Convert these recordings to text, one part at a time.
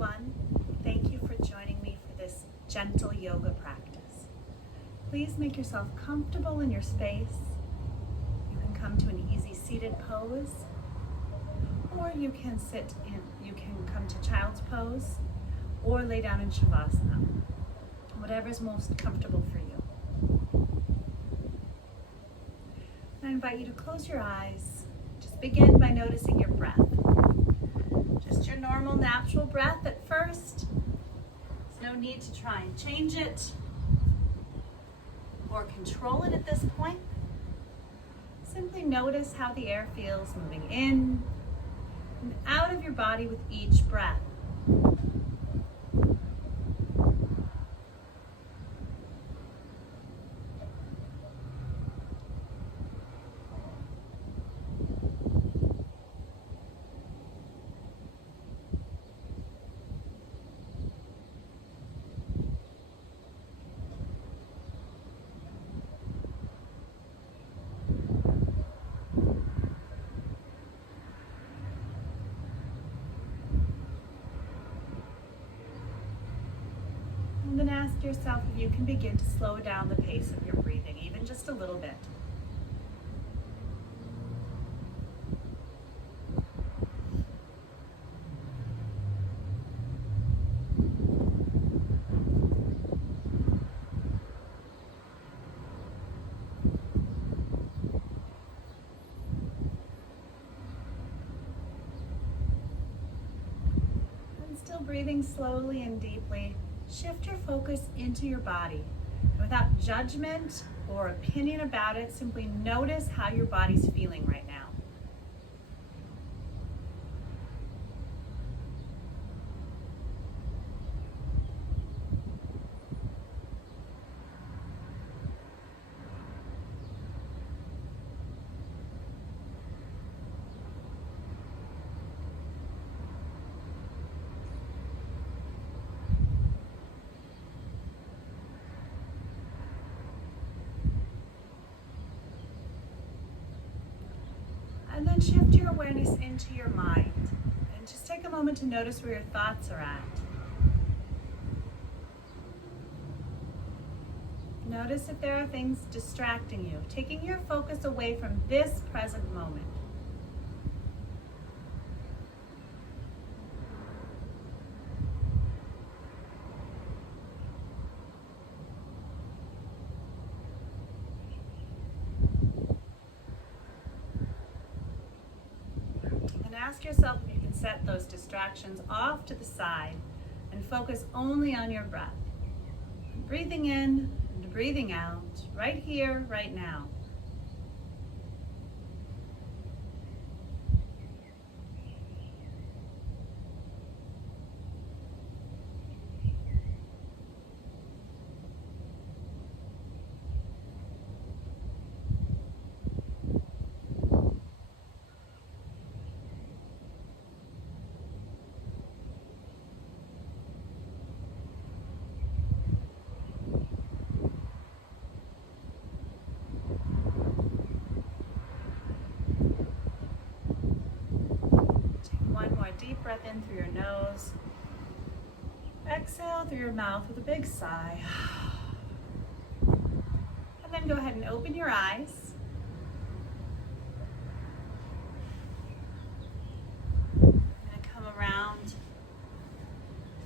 everyone. Thank you for joining me for this gentle yoga practice. Please make yourself comfortable in your space. You can come to an easy seated pose, or you can come to child's pose, or lay down in Shavasana. Whatever is most comfortable for you. I invite you to close your eyes. Just begin by noticing your breath. Just your normal, natural breath at first. There's no need to try and change it or control it at this point. Simply notice how the air feels moving in and out of your body with each breath. And then ask yourself if you can begin to slow down the pace of your breathing, even just a little bit. And still breathing slowly and deeply. Shift your focus into your body. Without judgment or opinion about it, simply notice how your body's feeling right now. And then shift your awareness into your mind. And just take a moment to notice where your thoughts are at. Notice if there are things distracting you, taking your focus away from this present moment. Ask yourself if you can set those distractions off to the side and focus only on your breath. Breathing in and breathing out, right here, right now. Deep breath in through your nose. Exhale through your mouth with a big sigh. And then go ahead and open your eyes. I'm going to come around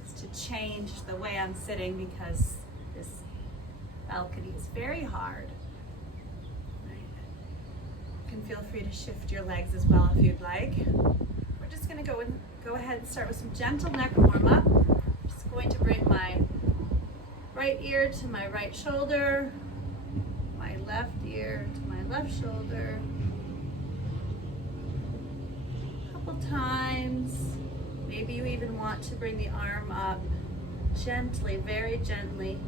just to change the way I'm sitting because this balcony is very hard. You can feel free to shift your legs as well if you'd like. We're just going to go ahead and start with some gentle neck warm-up. I'm just going to bring my right ear to my right shoulder, my left ear to my left shoulder. A couple times. Maybe you even want to bring the arm up gently, very gently,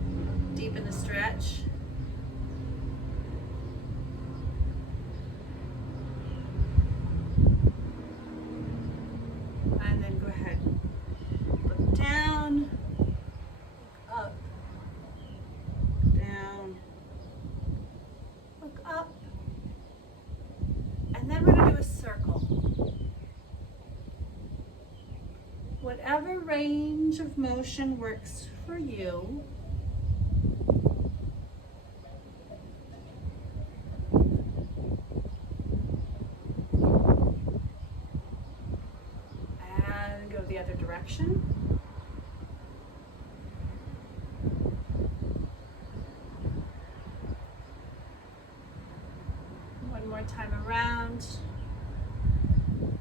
deepen the stretch. And then go ahead, look down, up, down, look up, and then we're going to do a circle. Whatever range of motion works for you. And go the other direction. One more time around.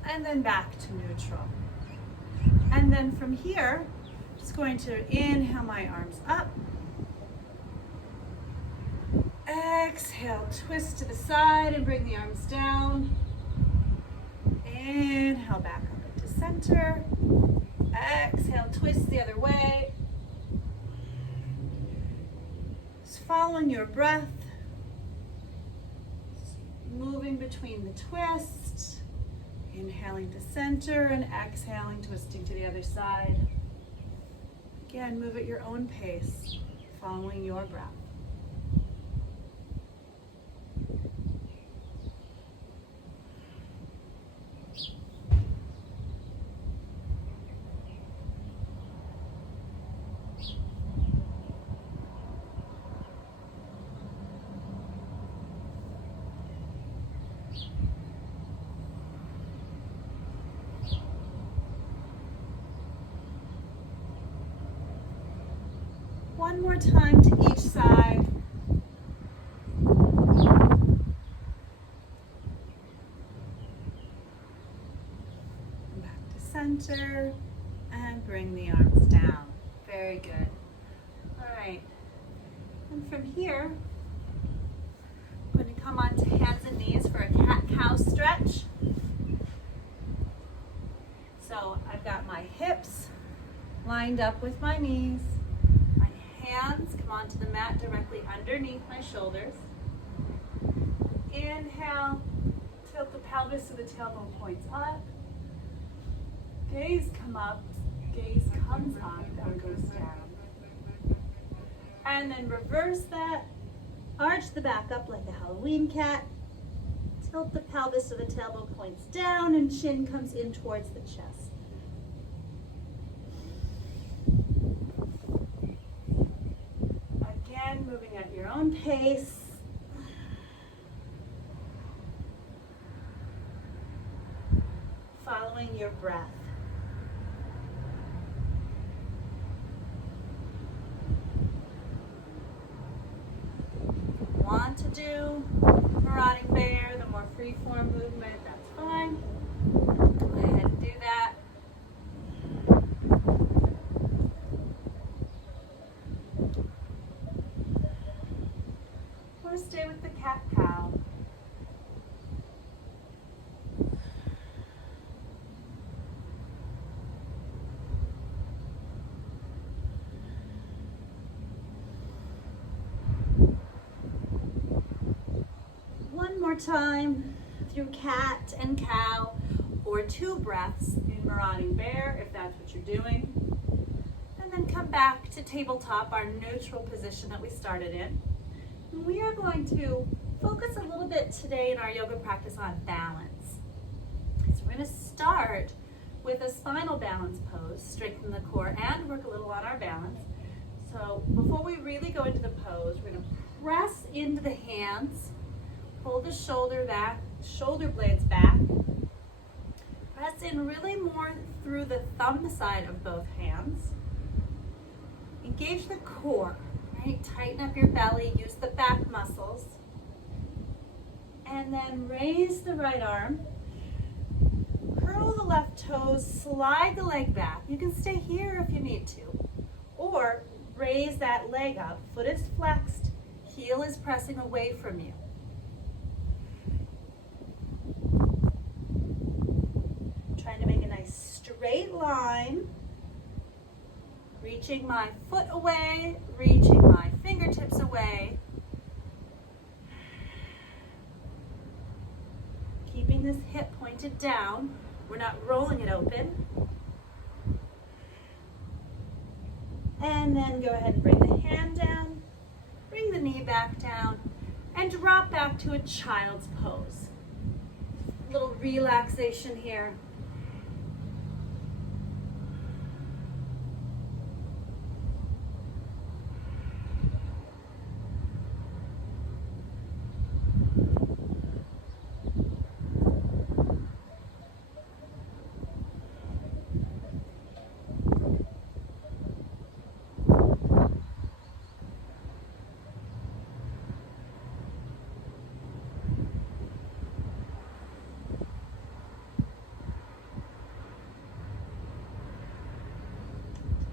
And then back to neutral. And then from here, just going to inhale my arms up. Exhale, twist to the side and bring the arms down. Inhale, back up into center. Exhale, twist the other way. Just following your breath. Moving between the twists. Inhaling to center and exhaling, twisting to the other side. Again, move at your own pace, following your breath. One more time to each side. Back to center and bring the arms down. Very good. All right. And from here, I'm going to come onto hands and knees for a cat-cow stretch. So I've got my hips lined up with my knees. Hands come onto the mat directly underneath my shoulders. Inhale, tilt the pelvis so the tailbone points up. Gaze come up, gaze comes up, and goes down. And then reverse that. Arch the back up like a Halloween cat. Tilt the pelvis so the tailbone points down and chin comes in towards the chest. Moving at your own pace. Following your breath. Want to do marauding bear, the more free form movement, that's fine. Go ahead and do that. Stay with the cat-cow. One more time through cat and cow, or 2 breaths in marauding bear if that's what you're doing. And then come back to tabletop, our neutral position that we started in. We are going to focus a little bit today in our yoga practice on balance. So we're going to start with a spinal balance pose, strengthen the core and work a little on our balance. So before we really go into the pose, we're going to press into the hands, pull the shoulder blades back, press in really more through the thumb side of both hands. Engage the core. Right? Tighten up your belly, use the back muscles. And then raise the right arm. Curl the left toes, slide the leg back. You can stay here if you need to. Or raise that leg up. Foot is flexed, heel is pressing away from you. Trying to make a nice straight line. Reaching my foot away, reaching my fingertips away. Keeping this hip pointed down. We're not rolling it open. And then go ahead and bring the hand down, bring the knee back down, and drop back to a child's pose. A little relaxation here.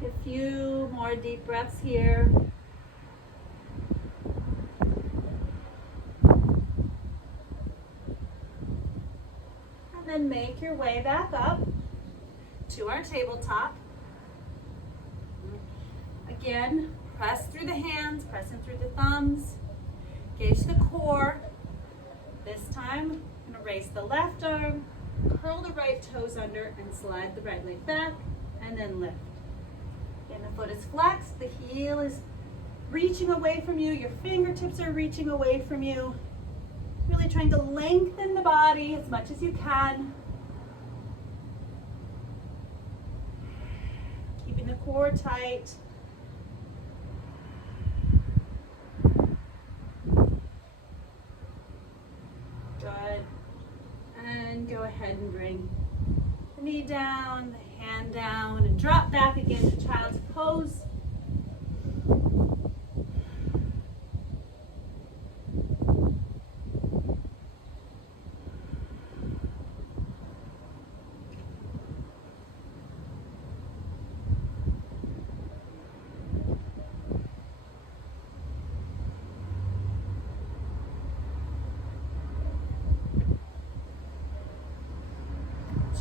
A few more deep breaths here. And then make your way back up to our tabletop. Again, press through the hands, press in through the thumbs. Engage the core. This time, I'm going to raise the left arm, curl the right toes under, and slide the right leg back, and then lift. Again, the foot is flexed, the heel is reaching away from you, your fingertips are reaching away from you. Really trying to lengthen the body as much as you can. Keeping the core tight. Good. And go ahead and bring the knee down, the hand down, and drop back again to child's pose.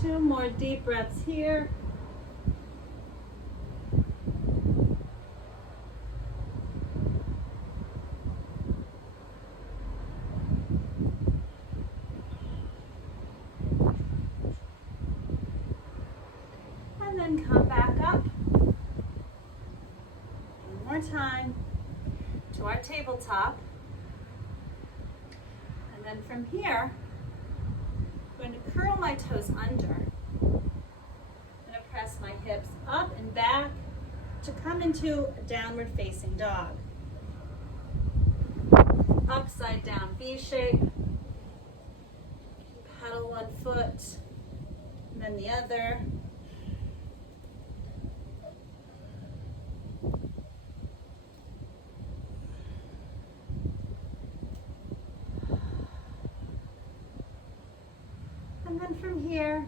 Two more deep breaths here. And then come back up. One more time to our tabletop. And then from here, I'm going to curl my toes under. I'm going to press my hips up and back to come into a downward facing dog. Upside down V shape. Pedal one foot and then the other. And then from here,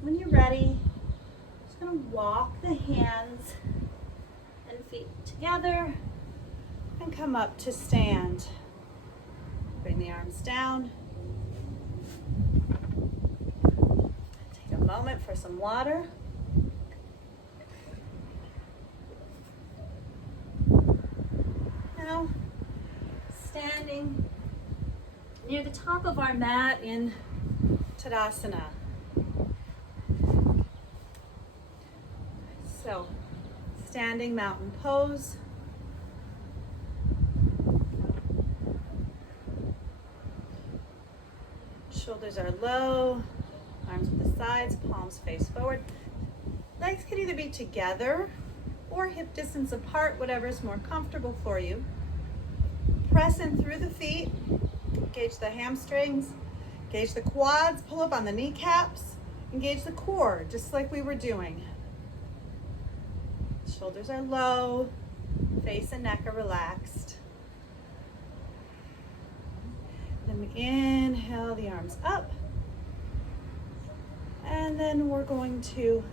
when you're ready, just going to walk the hands and feet together and come up to stand. Bring the arms down. Take a moment for some water. Now, standing near the top of our mat in Tadasana. So, standing mountain pose. Shoulders are low, arms to the sides, palms face forward. Legs could either be together or hip distance apart, whatever is more comfortable for you. Press in through the feet, engage the hamstrings, engage the quads, pull up on the kneecaps, engage the core, just like we were doing. Shoulders are low, face and neck are relaxed. Then we inhale the arms up. And then we're going to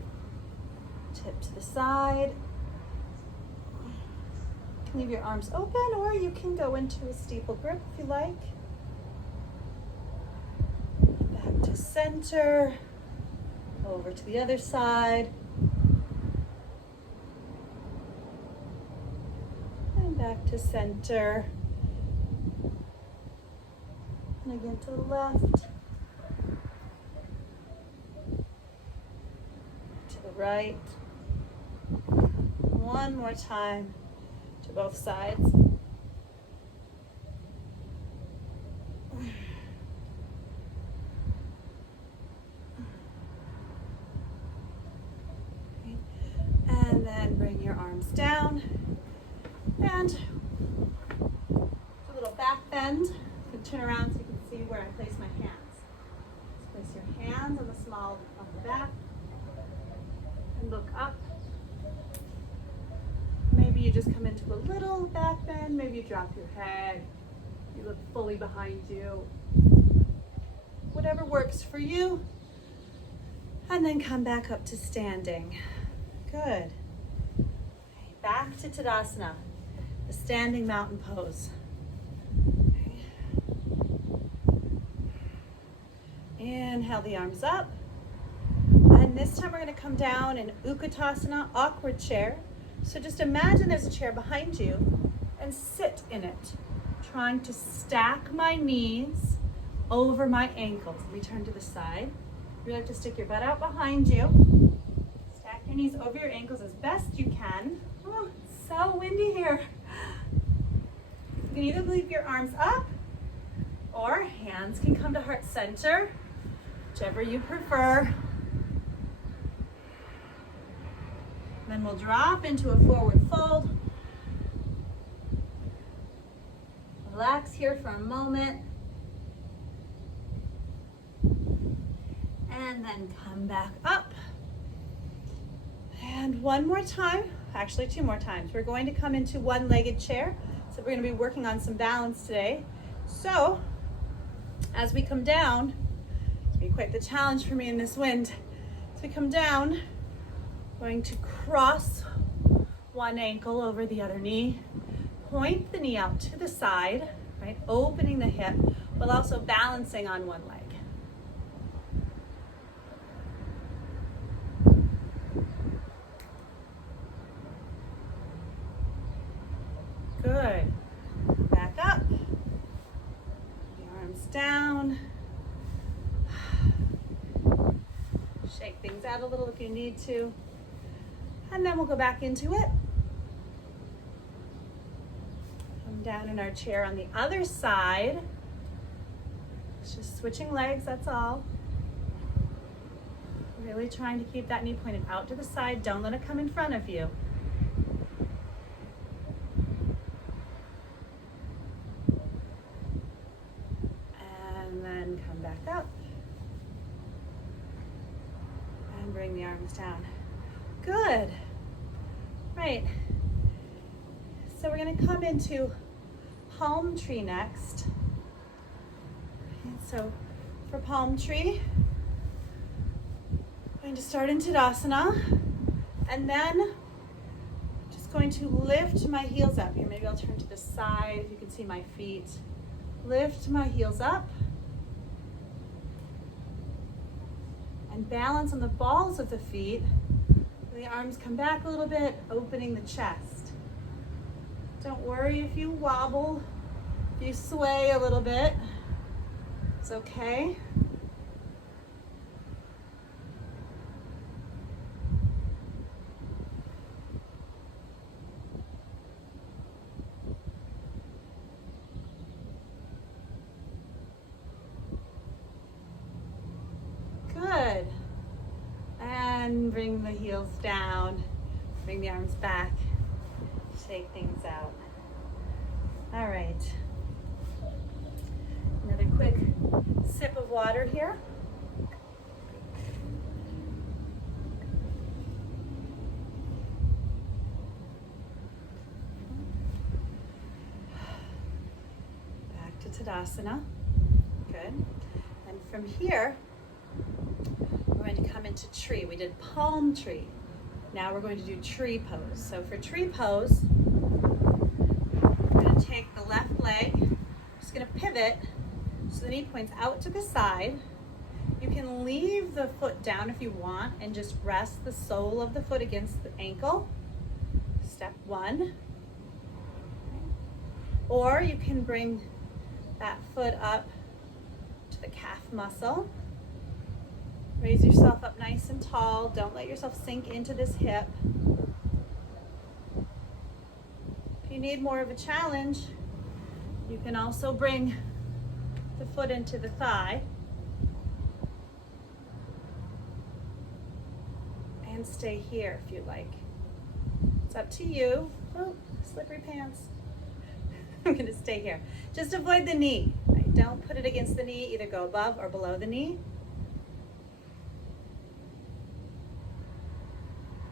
tip to the side. You can leave your arms open or you can go into a steeple grip if you like. Back to center. Over to the other side. And back to center. And again to the left. To the right. One more time to both sides. And then bring your arms down and a little back bend. You can turn around so you can see where I place my hands. Just place your hands on the small of the back and look up. Maybe you just come into a little back bend. Maybe you drop your head. You look fully behind you. Whatever works for you. And then come back up to standing. Good. Okay, back to Tadasana, the standing mountain pose. Okay. Inhale the arms up. And this time we're going to come down in Utkatasana, awkward chair. So just imagine there's a chair behind you and sit in it, trying to stack my knees over my ankles. We turn to the side. You like to stick your butt out behind you. Stack your knees over your ankles as best you can. Oh, it's so windy here. You can either leave your arms up or hands can come to heart center, whichever you prefer. Then we'll drop into a forward fold. Relax here for a moment. And then come back up. And one more time, actually 2 more times. We're going to come into one-legged chair. So we're going to be working on some balance today. So as we come down, it's going to be quite the challenge for me in this wind. As we come down, going to cross one ankle over the other knee, point the knee out to the side, right? Opening the hip, while also balancing on one leg. Good. Back up. The arms down. Shake things out a little if you need to. And then we'll go back into it. Come down in our chair on the other side. It's just switching legs, that's all. Really trying to keep that knee pointed out to the side. Don't let it come in front of you. And then come back up. And bring the arms down. Good. Right. So we're going to come into palm tree next. And so for palm tree, I'm going to start in Tadasana, and then just going to lift my heels up. Here, maybe I'll turn to the side if you can see my feet. Lift my heels up. And balance on the balls of the feet. The arms come back a little bit, opening the chest. Don't worry if you wobble, if you sway a little bit. It's okay. Good. And bring the heels down, bring the arms back, shake things out. All right. Another quick sip of water here. Back to Tadasana. Good. And from here, we're going to come into tree. We did palm tree. Now we're going to do tree pose. So for tree pose, I'm going to take the left leg, just going to pivot so the knee points out to the side. You can leave the foot down if you want and just rest the sole of the foot against the ankle. Step 1. Or you can bring that foot up to the calf muscle. Raise yourself up nice and tall. Don't let yourself sink into this hip. If you need more of a challenge, you can also bring the foot into the thigh. And stay here if you like. It's up to you. Oh, slippery pants. I'm gonna stay here. Just avoid the knee. Right? Don't put it against the knee. Either go above or below the knee.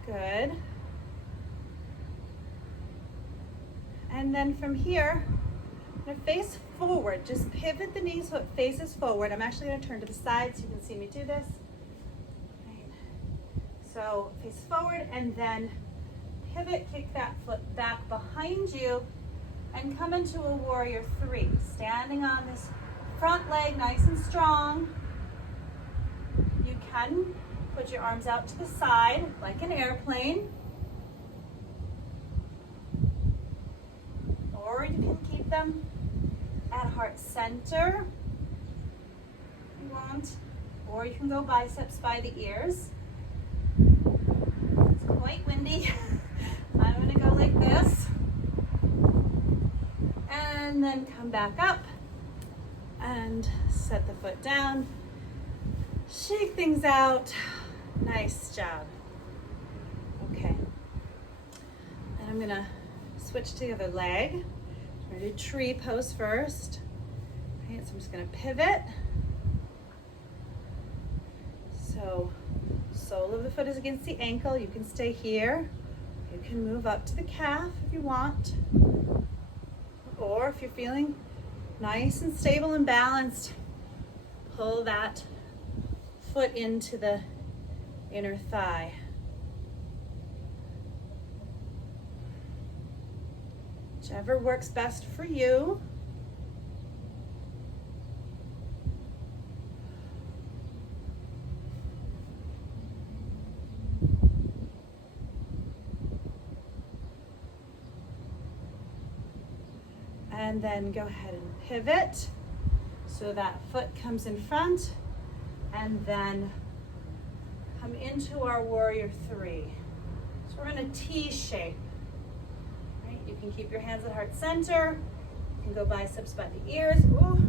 Good. And then from here, I'm going to face forward. Just pivot the knee so it faces forward. I'm actually going to turn to the side so you can see me do this. Right. So So face forward and then pivot, kick that foot back behind you and come into a warrior three. Standing on this front leg nice and strong. You can put your arms out to the side like an airplane. Or you can keep them at heart center if you want. Or you can go biceps by the ears. It's quite windy. I'm gonna go like this. And then come back up and set the foot down. Shake things out. Nice job. Okay. And I'm gonna switch to the other leg. We're gonna do tree pose first. Okay, so I'm just gonna pivot. So sole of the foot is against the ankle. You can stay here. You can move up to the calf if you want. Or if you're feeling nice and stable and balanced, pull that foot into the inner thigh. Whichever works best for you. And then go ahead and pivot so that foot comes in front, and then come into our warrior three. So we're in a T shape. Right? You can keep your hands at heart center. You can go biceps by the ears. Ooh.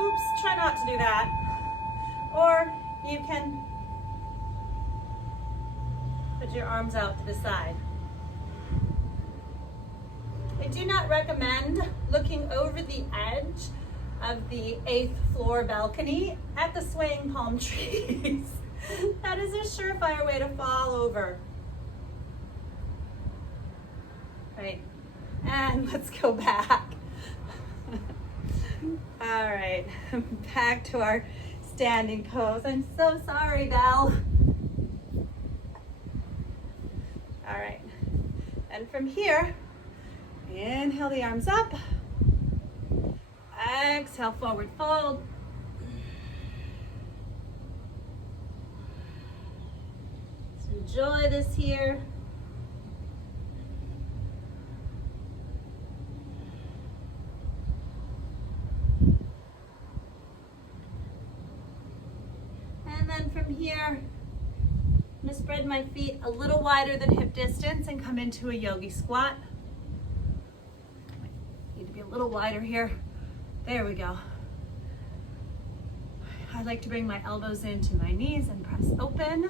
Oops, try not to do that. Or you can put your arms out to the side. I do not recommend looking over the edge of the 8th floor balcony at the swaying palm trees. That is a surefire way to fall over. Right, and let's go back. All right, back to our standing pose. I'm so sorry, Belle. All right, and from here, inhale the arms up. Exhale, forward fold. Let's enjoy this here. And then from here, I'm gonna spread my feet a little wider than hip distance and come into a yogi squat. Need to be a little wider here. There we go. I like to bring my elbows into my knees and press open.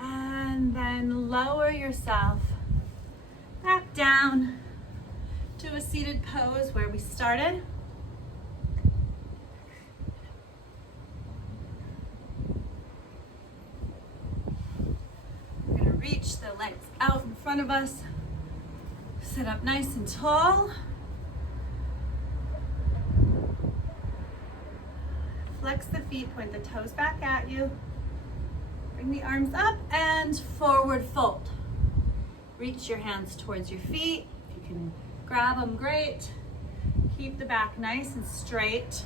And then lower yourself back down to a seated pose where we started. We're going to reach the legs out in front of us. Sit up nice and tall. Flex the feet, point the toes back at you. Bring the arms up and forward fold. Reach your hands towards your feet. If you can grab them, great. Keep the back nice and straight.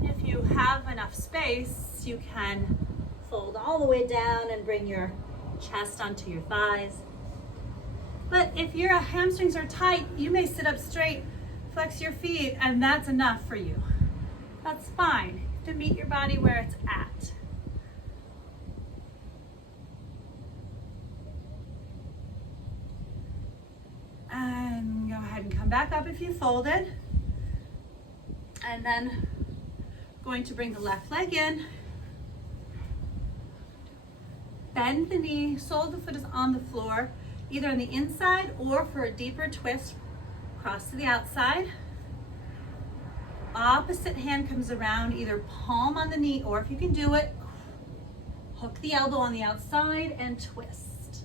If you have enough space, you can fold all the way down and bring your chest onto your thighs. But if your hamstrings are tight, you may sit up straight, flex your feet, and that's enough for you. That's fine. To meet your body where it's at. And go ahead and come back up if you folded. And then going to bring the left leg in. Bend the knee, sole of the foot is on the floor, either on the inside or for a deeper twist, cross to the outside. Opposite hand comes around, either palm on the knee, or if you can do it, Hook the elbow on the outside and twist.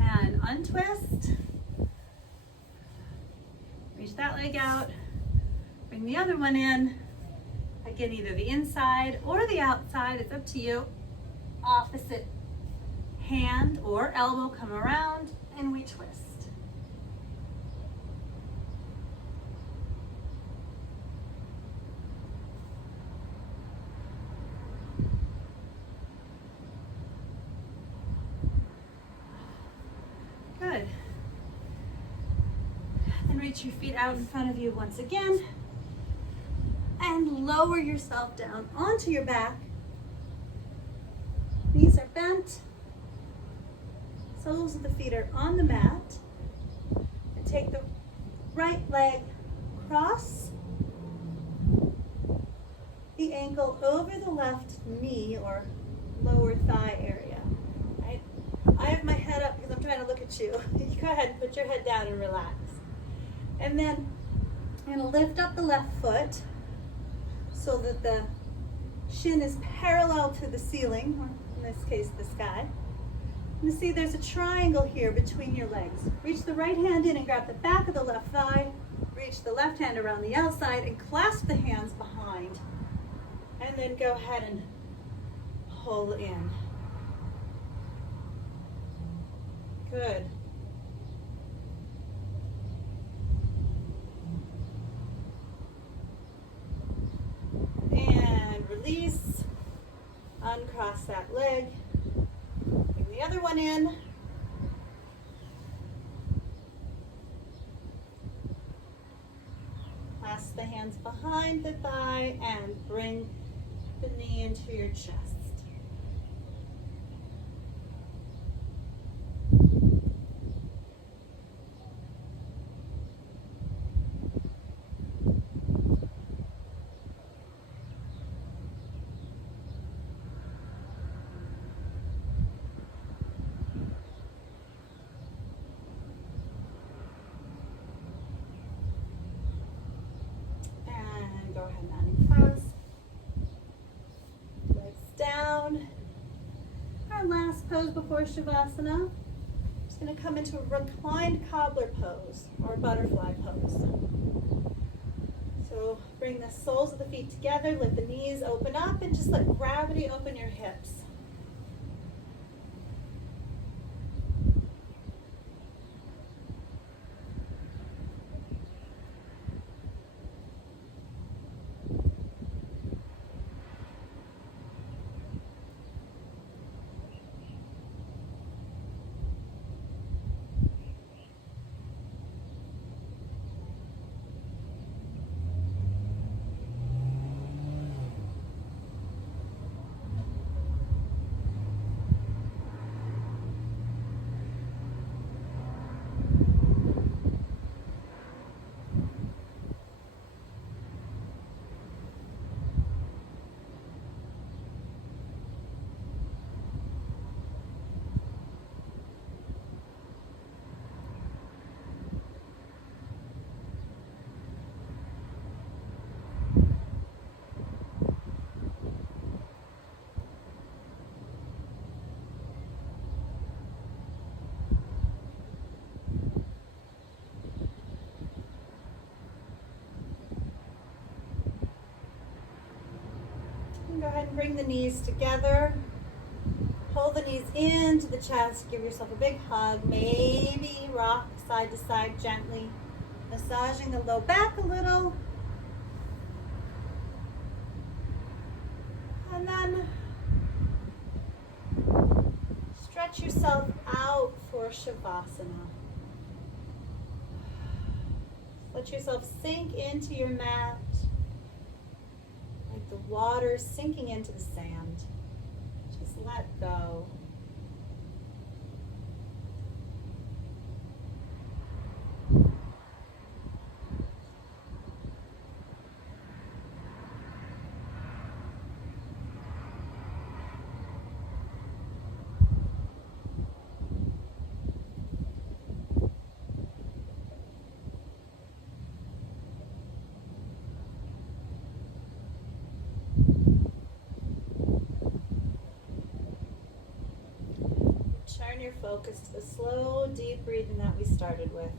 And untwist. Reach that leg out. Bring the other one in. Again, either the inside or the outside, it's up to you. Opposite hand or elbow, come around and we twist. Good. And reach your feet out in front of you once again. And lower yourself down onto your back. Knees are bent. Soles of the feet are on the mat. And take the right leg across the ankle over the left knee or lower thigh area. Right? I have my head up because I'm trying to look at you. You go ahead and put your head down and relax. And then I'm going to lift up the left foot so that the shin is parallel to the ceiling, or in this case, the sky. You see there's a triangle here between your legs. Reach the right hand in and grab the back of the left thigh. Reach the left hand around the outside and clasp the hands behind. And then go ahead and pull in. Good. And release. Uncross that leg. Bring the other one in. Clasp the hands behind the thigh and bring the knee into your chest. Go ahead and unclasp. Legs down. Our last pose before Shavasana. Just going to come into a reclined cobbler pose or butterfly pose. So bring the soles of the feet together, let the knees open up, and just let gravity open your hips. Go ahead and bring the knees together. Pull the knees into the chest. Give yourself a big hug. Maybe rock side to side gently. Massaging the low back a little. And then stretch yourself out for Shavasana. Let yourself sink into your mat. Like the water sinking into the sand. Just let go. your focus to the slow, deep breathing that we started with.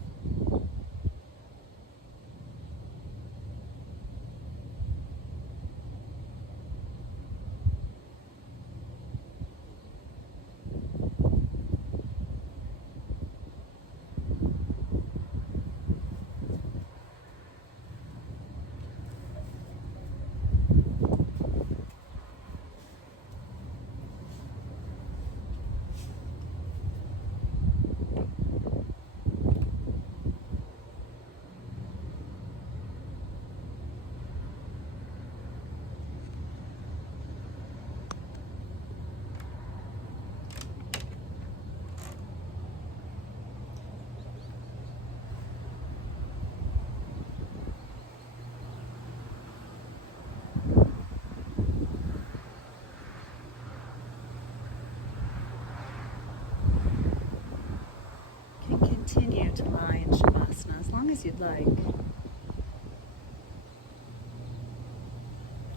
You can continue to lie in Shavasana as long as you'd like.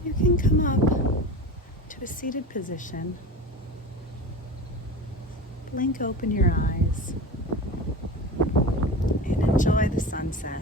You can come up to a seated position. Blink open your eyes and enjoy the sunset.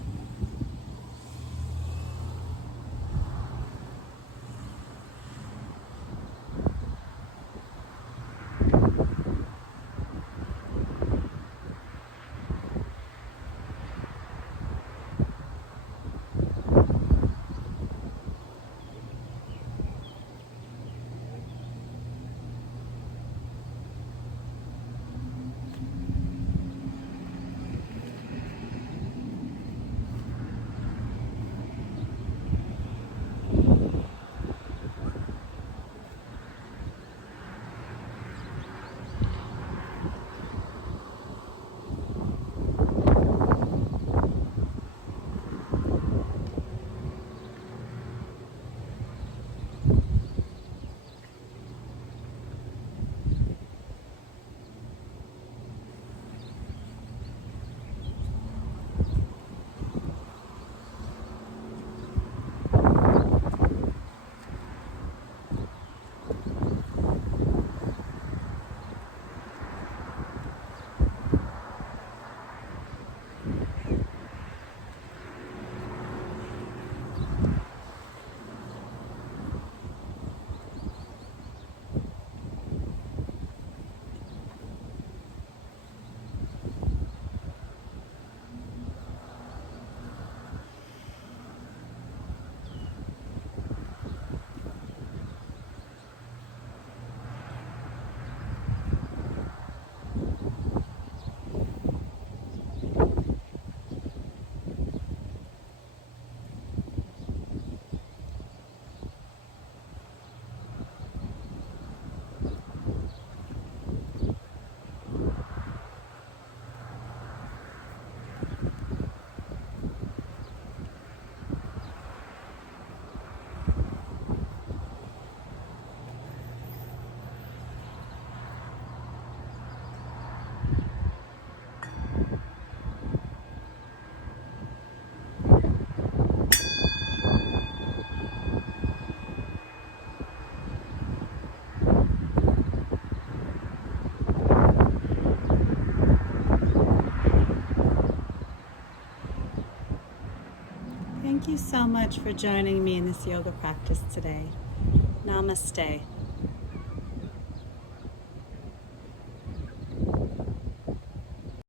Thank you so much for joining me in this yoga practice today. Namaste.